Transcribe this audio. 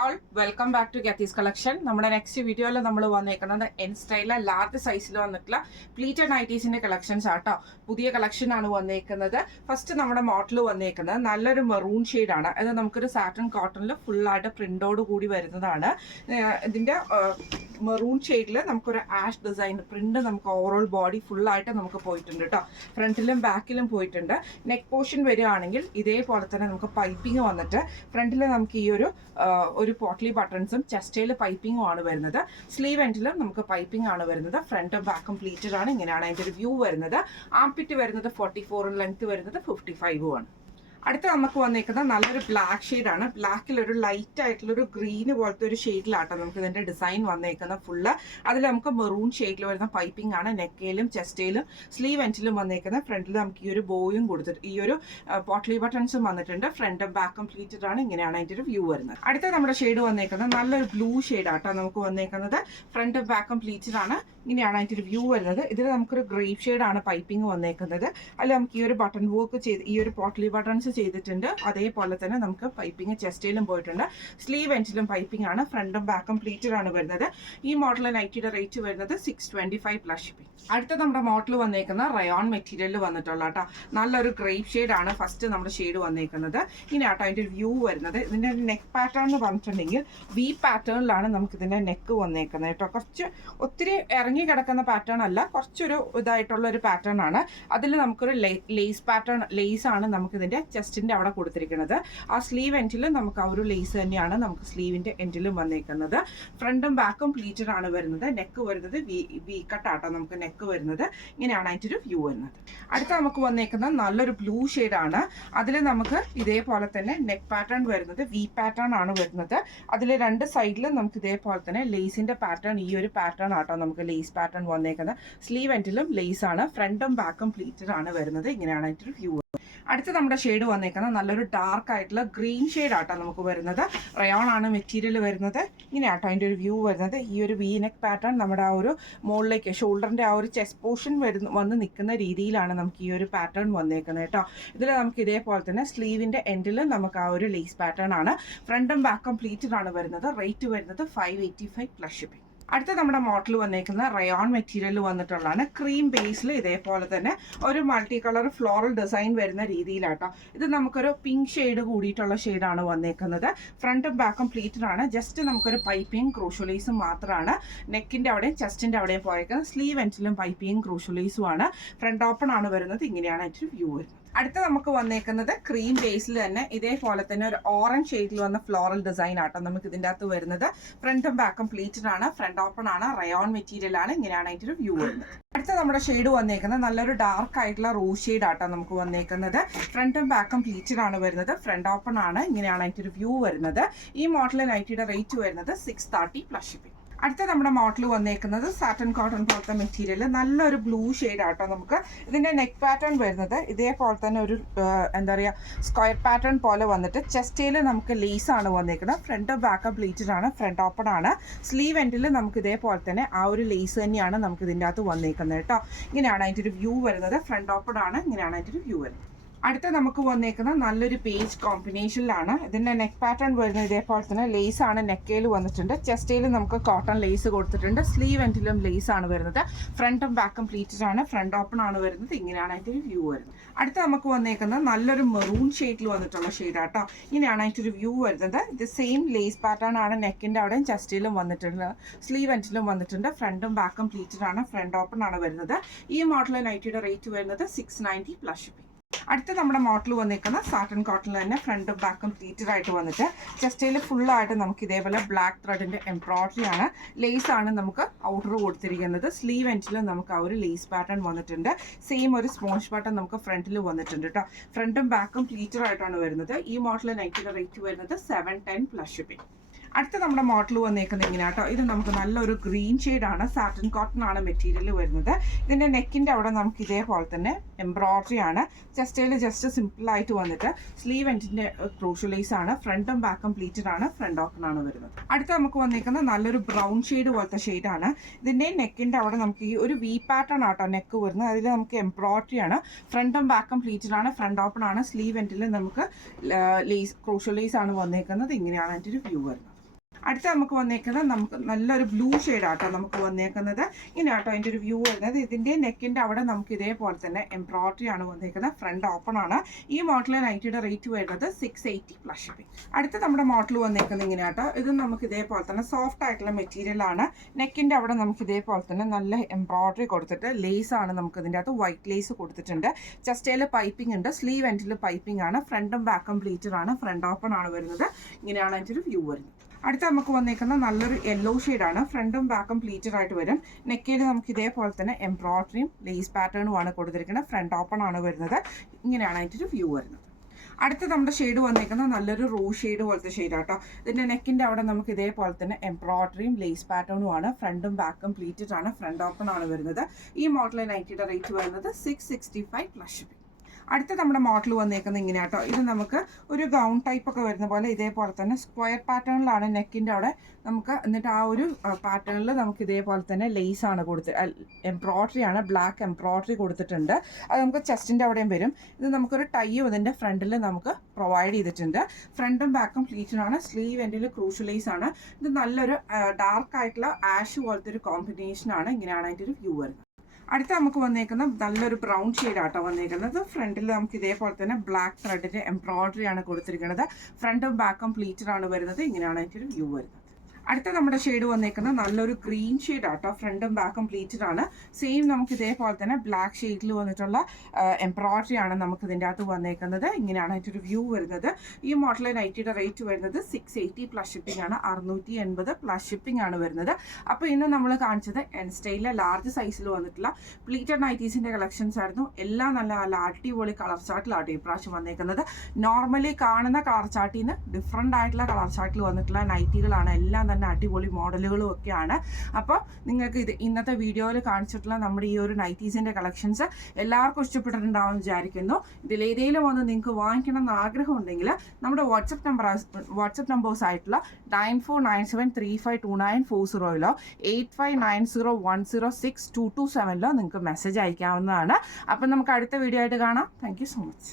All welcome back to ഗത്തീസ് collection. നമ്മുടെ next വീഡിയോയിൽ നമ്മൾ വന്നേക്കുന്നത് എൻ സ്റ്റൈലിലെ ലാർജ് സൈസിൽ വന്നിട്ടുള്ള പ്ലീറ്റഡ് നൈറ്റീസിന്റെ കളക്ഷൻസ് ആട്ടോ. പുതിയ കളക്ഷൻ ആണ് വന്നേക്കുന്നത്. ഫസ്റ്റ് നമ്മുടെ മോഡൽ വന്നേക്കുന്നത് നല്ലൊരു മെറൂൺ ഷെയ്ഡാണ്. അത് നമുക്കൊരു സാറ്റൻ കോട്ടണിൽ ഫുള്ളായിട്ട് പ്രിന്റോട് കൂടി വരുന്നതാണ്. ഇതിന്റെ മെറൂൺ ഷെയ്ഡിൽ നമുക്കൊരു ആഷ് ഡിസൈൻ പ്രിന്റ് നമുക്ക് ഓവറോൾ ബോഡി ഫുള്ളായിട്ട് നമുക്ക് പോയിട്ടുണ്ട് കേട്ടോ. ഫ്രണ്ടിലും ബാക്കിലും പോയിട്ടുണ്ട്. നെക്ക് പോർഷൻ വരികയാണെങ്കിൽ ഇതേപോലെ തന്നെ നമുക്ക് പൈപ്പിംഗ് വന്നിട്ട് ഫ്രണ്ടിൽ നമുക്ക് ഈ ഒരു പോട്ട്ലി ബട്ടൺസും ചെസ്റ്റയിൽ പൈപ്പിംഗും ആണ് വരുന്നത്. സ്ലീവ് എൻഡിലും നമുക്ക് പൈപ്പിംഗ് ആണ് വരുന്നത്. ഫ്രണ്ടും ബാക്കും പ്ലീറ്റഡ് ആണ്. ഇങ്ങനെയാണ് അതിൻ്റെ ഒരു വ്യൂ വരുന്നത്. ആംപിറ്റ് വരുന്നത് 44, ലെങ്ത് വരുന്നത് 55 ആണ്. അടുത്ത നമുക്ക് വന്നേക്കുന്നത് നല്ലൊരു ബ്ലാക്ക് ഷെയ്ഡാണ്. ബ്ലാക്കിൽ ഒരു ലൈറ്റ് ആയിട്ടുള്ളൊരു ഗ്രീന് പോലത്തെ ഒരു ഷെയ്ഡിലാട്ടോ നമുക്ക് ഇതിൻ്റെ ഡിസൈൻ വന്നേക്കുന്നത് ഫുള്ള്. അതിൽ നമുക്ക് മെറൂൺ ഷെയ്ഡിൽ വരുന്ന പൈപ്പിംഗ് ആണ്. നെക്കയിലും ചെസ്റ്റയിലും സ്ലീവ് എൻഡിലും വന്നേക്കുന്നത്. ഫ്രണ്ടിൽ നമുക്ക് ഈ ഒരു ബോയും കൊടുത്തിട്ട് ഈ ഒരു പോട്ട്ലി ബട്ടൺസും വന്നിട്ടുണ്ട്. ഫ്രണ്ടും ബാക്കും പ്ലീറ്റഡ് ആണ്. ഇങ്ങനെയാണ് അതിൻ്റെ ഒരു വ്യൂ വരുന്നത്. അടുത്ത നമ്മുടെ ഷെയ്ഡ് വന്നേക്കുന്നത് നല്ലൊരു ബ്ലൂ ഷെയ്ഡാട്ടോ നമുക്ക് വന്നേക്കുന്നത്. ഫ്രണ്ടും ബാക്കും പ്ലീറ്റഡ് ആണ്. ഇങ്ങനെയാണ് അതിൻ്റെ ഒരു വ്യൂ വരുന്നത്. ഇതിൽ നമുക്കൊരു ഗ്രേപ്പ് ഷെയ്ഡാണ് പൈപ്പിംഗ് വന്നേക്കുന്നത്. അതിൽ നമുക്ക് ഈ ഒരു ബട്ടൺ വർക്ക് ചെയ്ത് ഈ ഒരു പോട്ട്ലി ബട്ടൺസ് ചെയ്തിട്ടുണ്ട്. അതേപോലെ തന്നെ നമുക്ക് പൈപ്പിംഗ് ചെസ്റ്റയിലും പോയിട്ടുണ്ട്. സ്ലീവ് എൻഡിലും പൈപ്പിംഗ് ആണ്. ഫ്രണ്ടും ബാക്കും പ്ലീറ്റഡ് ആണ് വരുന്നത്. ഈ മോഡൽ നൈറ്റിയുടെ റേറ്റ് വരുന്നത് 625 പ്ലസ് ഷിപ്പിംഗ്. അടുത്ത നമ്മുടെ മോഡൽ വന്നേക്കുന്ന റയോൺ മെറ്റീരിയലിൽ വന്നിട്ടുള്ള കേട്ടോ. നല്ലൊരു ഗ്രേപ്പ് ഷെയ്ഡാണ് ഫസ്റ്റ് നമ്മുടെ ഷെയ്ഡ് വന്നേക്കുന്നത്. ഇങ്ങനെയാട്ടോ അതിൻ്റെ ഒരു വ്യൂ വരുന്നത്. ഇതിൻ്റെ നെക്ക് പാറ്റേൺ എന്ന് പറഞ്ഞിട്ടുണ്ടെങ്കിൽ വി പാറ്റേണിലാണ് നമുക്ക് ഇതിൻ്റെ നെക്ക് വന്നേക്കുന്നത് കേട്ടോ. കുറച്ച് ഒത്തിരി ഇറങ്ങി കിടക്കുന്ന പാറ്റേൺ അല്ല, കുറച്ചൊരു ഇതായിട്ടുള്ള ഒരു പാറ്റേൺ ആണ്. അതിൽ നമുക്കൊരു ലേസ് പാറ്റേൺ, ലേസ് ആണ് നമുക്ക് ഇതിൻ്റെ ചെസ്റ്റിൻ്റെ അവിടെ കൊടുത്തിരിക്കുന്നത്. ആ സ്ലീവ് എൻഡിൽ നമുക്ക് ആ ഒരു ലേസ് തന്നെയാണ് നമുക്ക് സ്ലീവിൻ്റെ എൻഡിലും വന്നേക്കുന്നത്. ഫ്രണ്ടും ബാക്കും പ്ലീറ്റഡ് ആണ് വരുന്നത്. നെക്ക് വരുന്നത് വി കട്ടാട്ടോ നമുക്ക് നെക്ക് വരുന്നത്. ഇങ്ങനെയാണ് അതിൻ്റെ ഒരു വ്യൂ വരുന്നത്. അടുത്ത നമുക്ക് വന്നേക്കുന്നത് നല്ലൊരു ബ്ലൂ ഷെയ്ഡാണ്. അതിൽ നമുക്ക് ഇതേപോലെ തന്നെ നെക്ക് പാറ്റേൺ വരുന്നത് വി പാറ്റേൺ ആണ് വരുന്നത്. അതിൽ രണ്ട് സൈഡിലും നമുക്ക് ഇതേപോലെ തന്നെ ലേസിൻ്റെ പാറ്റേൺ, ഈ ഒരു പാറ്റേൺ ആട്ടോ നമുക്ക് ലേസ് പാറ്റേൺ വന്നേക്കുന്നത്. സ്ലീവ് എൻഡിലും ലേസ് ആണ്. ഫ്രണ്ടും ബാക്കും പ്ലീറ്റഡ് ആണ് വരുന്നത്. ഇങ്ങനെയാണ് അതിൻ്റെ ഒരു വ്യൂ. അടുത്ത നമ്മുടെ ഷെയ്ഡ് വന്നേക്കുന്നത് നല്ലൊരു ഡാർക്ക് ആയിട്ടുള്ള ഗ്രീൻ ഷെയ്ഡ് ആട്ടോ നമുക്ക് വരുന്നത്. റയോൺ ആണ് മെറ്റീരിയൽ വരുന്നത്. ഇങ്ങനെയാട്ടോ അതിൻ്റെ ഒരു വ്യൂ വരുന്നത്. ഈ ഒരു വി നെക്ക് പാറ്റേൺ നമ്മുടെ ആ ഒരു മുകളിലേക്ക് ഷോൾഡറിൻ്റെ ആ ഒരു ചെസ്റ്റ് പോർഷൻ വന്ന് നിൽക്കുന്ന രീതിയിലാണ് നമുക്ക് ഈ ഒരു പാറ്റേൺ വന്നേക്കുന്നത് കേട്ടോ. ഇതിൽ നമുക്ക് ഇതേപോലെ തന്നെ സ്ലീവിൻ്റെ എൻഡിൽ നമുക്ക് ആ ഒരു ലേസ് പാറ്റേൺ ആണ്. ഫ്രണ്ടും ബാക്കും പ്ലീറ്റഡ് ആണ് വരുന്നത്. റേറ്റ് വരുന്നത് 585 പ്ലസ് ഷിപ്പിംഗ്. അടുത്ത നമ്മുടെ മോഡൽ വന്നേക്കുന്ന റയോൺ മെറ്റീരിയൽ വന്നിട്ടുള്ളതാണ്. ക്രീം ബേസിൽ ഇതേപോലെ തന്നെ ഒരു മൾട്ടി കളർ ഫ്ലോറൽ ഡിസൈൻ വരുന്ന രീതിയിലാട്ടോ. ഇത് നമുക്കൊരു പിങ്ക് ഷെയ്ഡ് കൂടിയിട്ടുള്ള ഷെയ്ഡാണ് വന്നേക്കുന്നത്. ഫ്രണ്ടും ബാക്കും പ്ലീറ്റഡ് ആണ്. ജസ്റ്റ് നമുക്കൊരു പൈപ്പിംഗ് ക്രൂഷ്യലൈസും മാത്രമാണ് നെക്കിൻ്റെ അവിടെയും ചെസ്റ്റിൻ്റെ അവിടെയും പോയേക്കുന്നത്. സ്ലീവ് എൻഡിലും പൈപ്പിംഗ് ക്രൂഷ്യലൈസും ആണ്. ഫ്രണ്ട് ഓപ്പൺ ആണ് വരുന്നത്. ഇങ്ങനെയാണ് അതിൻ്റെ വ്യൂ വരുന്നത്. അടുത്ത നമുക്ക് വന്നേക്കുന്നത് ക്രീം ബേസിൽ തന്നെ ഇതേപോലെ തന്നെ ഒരു ഓറഞ്ച് ഷെയ്ഡിൽ വന്ന ഫ്ലോറൽ ഡിസൈൻ ആട്ടോ നമുക്ക് ഇതിൻ്റെ അകത്ത് വരുന്നത്. ഫ്രണ്ടും ബാക്കും പ്ലീറ്റഡ് ആണ്. ഫ്രണ്ട് ഓപ്പൺ ആണ്. റയോൺ മെറ്റീരിയൽ ആണ്. ഇങ്ങനെയാണ് അതിൻ്റെ ഒരു വ്യൂ വരുന്നത്. അടുത്ത നമ്മുടെ ഷെയ്ഡ് വന്നേക്കുന്നത് നല്ലൊരു ഡാർക്ക് ആയിട്ടുള്ള റോസ് ഷെയ്ഡ് ആട്ടോ നമുക്ക് വന്നേക്കുന്നത്. ഫ്രണ്ടും ബാക്കും പ്ലീറ്റഡ് ആണ് വരുന്നത്. ഫ്രണ്ട് ഓപ്പൺ ആണ്. ഇങ്ങനെയാണ് അതിൻ്റെ ഒരു വ്യൂ വരുന്നത്. ഈ മോഡൽ നൈറ്റിയുടെ റേറ്റ് വരുന്നത് 630 പ്ലസ് ഷിപ്പിംഗ്. അടുത്ത നമ്മുടെ മോഡൽ വന്നേക്കുന്നത് സാറ്റൻ കോട്ടൺ പോലത്തെ മെറ്റീരിയൽ, നല്ലൊരു ബ്ലൂ ഷെയ്ഡ് ആട്ടോ നമുക്ക്. ഇതിൻ്റെ നെക്ക് പാറ്റേൺ വരുന്നത് ഇതേപോലെ തന്നെ ഒരു എന്താ പറയുക സ്ക്വയർ പാറ്റേൺ പോലെ വന്നിട്ട് ചെസ്റ്റയിൽ നമുക്ക് ലേസ് ആണ് വന്നേക്കുന്നത്. ഫ്രണ്ട് ബാക്ക് പ്ലീറ്റഡ് ആണ്. ഫ്രണ്ട് ഓപ്പൺ ആണ്. സ്ലീവ് എൻഡിൽ നമുക്ക് ഇതേപോലെ തന്നെ ആ ഒരു ലേസ് തന്നെയാണ് നമുക്ക് ഇതിൻ്റെ അകത്ത് വന്നേക്കുന്നത് കേട്ടോ. ഇങ്ങനെയാണ് അതിൻ്റെ ഒരു വ്യൂ വരുന്നത്. ഫ്രണ്ട് ഓപ്പൺ ആണ്. ഇങ്ങനെയാണ് അതിൻ്റെ ഒരു വ്യൂ വരുന്നത്. അടുത്ത നമുക്ക് വന്നേക്കുന്നത് നല്ലൊരു പേജ് കോമ്പിനേഷനിലാണ്. ഇതിൻ്റെ നെക്ക് പാറ്റേൺ വരുന്നത് ഇതേപോലെ തന്നെ ലേസ് ആണ് നെക്കയിൽ വന്നിട്ടുണ്ട്. ചെസ്റ്റയിൽ നമുക്ക് കോട്ടൺ ലേസ് കൊടുത്തിട്ടുണ്ട്. സ്ലീവ് എൻഡിലും ലേസ് ആണ് വരുന്നത്. ഫ്രണ്ടും ബാക്കും പ്ലീറ്റഡ് ആണ്. ഫ്രണ്ട് ഓപ്പൺ ആണ് വരുന്നത്. ഇങ്ങനെയാണ് അതിൻ്റെ ഒരു വ്യൂ വരുന്നത്. അടുത്ത നമുക്ക് വന്നേക്കുന്നത് നല്ലൊരു മെറൂൺ ഷെയ്ഡിൽ വന്നിട്ടുള്ള ഷെയ്ഡാട്ടോ. ഇങ്ങനെയാണ് അതിൻ്റെ ഒരു വ്യൂ വരുന്നത്. ഇത് സെയിം ലേസ് പാറ്റേൺ ആണ് നെക്കിൻ്റെ അവിടെയും ചെസ്റ്റിലും വന്നിട്ടുണ്ട്. സ്ലീവ് എൻഡിലും വന്നിട്ടുണ്ട്. ഫ്രണ്ടും ബാക്കും പ്ലീറ്റഡ് ആണ്. ഫ്രണ്ട് ഓപ്പൺ ആണ് വരുന്നത്. ഈ മോഡൽ നൈറ്റിയുടെ റേറ്റ് വരുന്നത് 690 പ്ലസ് ഷിപ്പിംഗ്. അടുത്ത നമ്മുടെ മോഡൽ വന്നിരിക്കുന്ന സാറ്റൻ കോട്ടണിൽ തന്നെ ഫ്രണ്ടും ബാക്കും പ്ലീറ്റഡ് ആയിട്ട് വന്നിട്ട് ചെസ്റ്റയിൽ ഫുള്ളായിട്ട് നമുക്ക് ഇതേപോലെ ബ്ലാക്ക് ത്രെഡിൻ്റെ എംബ്രോയിഡറി ആണ്. ലേസ് ആണ് നമുക്ക് ഔട്ടർ കൊടുത്തിരിക്കുന്നത്. സ്ലീവ് എൻഡിലും നമുക്ക് ആ ഒരു ലേസ് പാറ്റേൺ വന്നിട്ടുണ്ട്. സെയിം ഒരു സ്പോഞ്ച് പാറ്റേൺ നമുക്ക് ഫ്രണ്ടിൽ വന്നിട്ടുണ്ട് കേട്ടോ. ഫ്രണ്ടും ബാക്കും പ്ലീറ്റഡ് ആയിട്ടാണ് വരുന്നത്. ഈ മോഡൽ നൈറ്റിയുടെ റേറ്റ് വരുന്നത് 710 പ്ലസ് ഷിപ്പിംഗ്. അടുത്ത നമ്മുടെ മോഡൽ വന്നേക്കുന്നത് ഇങ്ങനെ കേട്ടോ. ഇത് നമുക്ക് നല്ലൊരു ഗ്രീൻ ഷെയ്ഡാണ്. സാറ്റൻ കോട്ടൺ ആണ് മെറ്റീരിയൽ വരുന്നത്. ഇതിൻ്റെ നെക്കിൻ്റെ അവിടെ നമുക്ക് ഇതേപോലെ തന്നെ എംബ്രോയിഡറി ആണ്. ചെസ്റ്റയിൽ ജസ്റ്റ് സിമ്പിളായിട്ട് വന്നിട്ട് സ്ലീവ് എൻഡിൻ്റെ ക്രൂഷ്യലൈസ് ആണ്. ഫ്രണ്ടും ബാക്കും പ്ലീറ്റഡ് ആണ്. ഫ്രണ്ട് ഓപ്പൺ ആണ് വരുന്നത്. അടുത്ത നമുക്ക് വന്നേക്കുന്നത് നല്ലൊരു ബ്രൗൺ ഷെയ്ഡ് പോലത്തെ ഷെയ്ഡാണ്. ഇതിൻ്റെ നെക്കിൻ്റെ അവിടെ നമുക്ക് ഈ ഒരു വി പാറ്റേൺ ആട്ടോ നെക്ക് വരുന്നത്. അതിൽ നമുക്ക് എംബ്രോയിഡറി ആണ്. ഫ്രണ്ടും ബാക്കും പ്ലീറ്റഡ് ആണ്. ഫ്രണ്ട് ഓപ്പൺ ആണ്. സ്ലീവ് എൻഡിൽ നമുക്ക് ലേസ് ക്രൂഷ്യലൈസ് ആണ് വന്നേക്കുന്നത്. ഇങ്ങനെയാണ് അതിൻ്റെ ഒരു വ്യൂ വരുന്നത്. അടുത്ത നമുക്ക് വന്നേക്കുന്നത് നമുക്ക് നല്ലൊരു ബ്ലൂ ഷെയ്ഡാട്ടോ നമുക്ക് വന്നേക്കുന്നത്. ഇങ്ങനെയാട്ടോ അതിൻ്റെ ഒരു വ്യൂ വരുന്നത്. ഇതിൻ്റെ നെക്കിൻ്റെ അവിടെ നമുക്ക് ഇതേപോലെ തന്നെ എംബ്രോയിഡറി ആണ് വന്നേക്കുന്നത്. ഫ്രണ്ട് ഓപ്പൺ ആണ്. ഈ മോഡലിലെ നൈറ്റിയുടെ റേറ്റ് വരുന്നത് 680 പ്ലസ് ഷിപ്പിംഗ്. അടുത്ത നമ്മുടെ മോഡൽ വന്നേക്കുന്നത് ഇങ്ങനെയാട്ടോ. ഇത് നമുക്ക് ഇതേപോലെ തന്നെ സോഫ്റ്റ് ആയിട്ടുള്ള മെറ്റീരിയലാണ്. നെക്കിൻ്റെ അവിടെ നമുക്ക് ഇതേപോലെ തന്നെ നല്ല എംബ്രോയിഡറി കൊടുത്തിട്ട് ലേസ് ആണ് നമുക്ക് ഇതിൻ്റെ അകത്ത് വൈറ്റ് ലേസ് കൊടുത്തിട്ടുണ്ട്. ചെസ്റ്റയിൽ പൈപ്പിംഗ് ഉണ്ട്. സ്ലീവ് എൻഡിൽ പൈപ്പിംഗ് ആണ്. ഫ്രണ്ടും ബാക്കും പ്ലീറ്റഡ് ആണ്. ഫ്രണ്ട് ഓപ്പൺ ആണ് വരുന്നത്. ഇങ്ങനെയാണ് അതിൻ്റെ ഒരു വ്യൂ വരുന്നത്. അടുത്ത നമുക്ക് വന്നേക്കുന്ന നല്ലൊരു യെല്ലോ ഷെയ്ഡാണ്. ഫ്രണ്ടും ബാക്കും പ്ലീറ്റഡ് ആയിട്ട് വരും. നെക്കിൽ നമുക്ക് ഇതേപോലെ തന്നെ എംബ്രോയിഡറിയും ലേസ് പാറ്റേണും ആണ് കൊടുത്തിരിക്കുന്നത്. ഫ്രണ്ട് ഓപ്പൺ ആണ് വരുന്നത്. ഇങ്ങനെയാണ് അതിൻ്റെ ഒരു വ്യൂ വരുന്നത്. അടുത്ത നമ്മുടെ ഷെയ്ഡ് വന്നേക്കുന്നത് നല്ലൊരു റോസ് ഷെയ്ഡ് പോലത്തെ ഷെയ്ഡാട്ടോ. ഇതിൻ്റെ നെക്കിൻ്റെ അവിടെ നമുക്ക് ഇതേപോലെ തന്നെ എംബ്രോയിഡറിയും ലേസ് പാറ്റേണും ആണ്. ഫ്രണ്ടും ബാക്കും പ്ലീറ്റഡ് ആണ്. ഫ്രണ്ട് ഓപ്പൺ ആണ് വരുന്നത്. ഈ മോഡലിലെ നൈറ്റിയുടെ റേറ്റ് വരുന്നത് 665 പ്ലസ് ഷിപ്പിംഗ്. അടുത്ത നമ്മുടെ മോഡൽ വന്നേക്കുന്നത് ഇങ്ങനെയാട്ടോ. ഇത് നമുക്ക് ഒരു ഗൗൺ ടൈപ്പ് ഒക്കെ വരുന്ന പോലെ ഇതേപോലെ തന്നെ സ്ക്വയർ പാറ്റേണിലാണ് നെക്കിൻ്റെ അവിടെ നമുക്ക്. എന്നിട്ട് ആ ഒരു പാറ്റേണിൽ നമുക്ക് ഇതേപോലെ തന്നെ ലേസ് ആണ് എംബ്രോയിഡറി ആണ്. ബ്ലാക്ക് എംബ്രോയിഡറി കൊടുത്തിട്ടുണ്ട്. അത് നമുക്ക് ചെസ്റ്റിൻ്റെ അവിടെയും വരും. ഇത് നമുക്കൊരു ടൈയും ഇതിൻ്റെ ഫ്രണ്ടിൽ നമുക്ക് പ്രൊവൈഡ് ചെയ്തിട്ടുണ്ട്. ഫ്രണ്ടും ബാക്കും പ്ലീറ്റഡ് ആണ്. സ്ലീവ് എൻഡിൽ ക്രൂഷ്യൽ ലേസ് ആണ്. ഇത് നല്ലൊരു ഡാർക്ക് ആയിട്ടുള്ള ആഷ് പോലത്തെ ഒരു കോമ്പിനേഷൻ ആണ്. ഇങ്ങനെയാണ് അതിൻ്റെ ഒരു വ്യൂ വരുന്നത്. അടുത്ത നമുക്ക് വന്നേക്കുന്ന നല്ലൊരു ബ്രൗൺ ഷെയ്ഡാട്ടോ വന്നേക്കുന്നത്. ഫ്രണ്ടിൽ നമുക്ക് ഇതേപോലെ തന്നെ ബ്ലാക്ക് ത്രെഡിൻ്റെ എംബ്രോയിഡറി ആണ് കൊടുത്തിരിക്കുന്നത്. ഫ്രണ്ടും ബാക്കും പ്ലീറ്റഡ് ആണ് വരുന്നത്. ഇങ്ങനെയാണ് അതിൻ്റെ ഒരു വ്യൂ വരുന്നത്. അടുത്ത നമ്മുടെ ഷെയ്ഡ് വന്നേക്കുന്നത് നല്ലൊരു ഗ്രീൻ ഷെയ്ഡാട്ടോ. ഫ്രണ്ടും ബാക്കും പ്ലീറ്റഡ് ആണ്. സെയിം നമുക്ക് ഇതേപോലെ തന്നെ ബ്ലാക്ക് ഷെയ്ഡിൽ വന്നിട്ടുള്ള എംബ്രോയിഡറി ആണ് നമുക്ക് ഇതിൻ്റെ അകത്ത് വന്നേക്കുന്നത്. ഇങ്ങനെയാണ് അതിൻ്റെ ഒരു വ്യൂ വരുന്നത്. ഈ മോഡലിലെ നൈറ്റിയുടെ റേറ്റ് വരുന്നത് 680 പ്ലസ് ഷിപ്പിംഗ് ആണ്. 680 പ്ലസ് ഷിപ്പിംഗ് ആണ് വരുന്നത്. അപ്പോൾ ഇന്ന് നമ്മൾ കാണിച്ചത് എൻ സ്റ്റൈലിലെ ലാർജ് സൈസിൽ വന്നിട്ടുള്ള പ്ലീറ്റഡ് നൈറ്റീസിൻ്റെ കളക്ഷൻസ് ആയിരുന്നു. എല്ലാം നല്ല അടിപൊളി കളർ ചാർട്ടിലാട്ടോ ഇപ്രാവശ്യം വന്നേക്കുന്നത്. നോർമലി കാണുന്ന കളർ ചാർട്ടിൽ നിന്ന് ഡിഫറെൻ്റ് ആയിട്ടുള്ള കളർ ചാർട്ടിൽ വന്നിട്ടുള്ള നൈറ്റികളാണ്. എല്ലാം തന്നെ അടിപൊളി മോഡലുകളും ഒക്കെയാണ്. അപ്പോൾ നിങ്ങൾക്ക് ഇന്നത്തെ വീഡിയോയിൽ കാണിച്ചിട്ടുള്ള നമ്മുടെ ഈ ഒരു നൈറ്റീസിൻ്റെ കളക്ഷൻസ് എല്ലാവർക്കും ഇഷ്ടപ്പെട്ടിട്ടുണ്ടാവും വിചാരിക്കുന്നു. ഇതിലേതെങ്കിലും ഒന്ന് നിങ്ങൾക്ക് വാങ്ങിക്കണം എന്ന് ആഗ്രഹം ഉണ്ടെങ്കിൽ നമ്മുടെ വാട്സപ്പ് നമ്പേഴ്സ് ആയിട്ടുള്ള 9497352940 8590106227 നിങ്ങൾക്ക് മെസ്സേജ് അയക്കാവുന്നതാണ്. അപ്പം നമുക്ക് അടുത്ത വീഡിയോ ആയിട്ട് കാണാം. Thank you so much.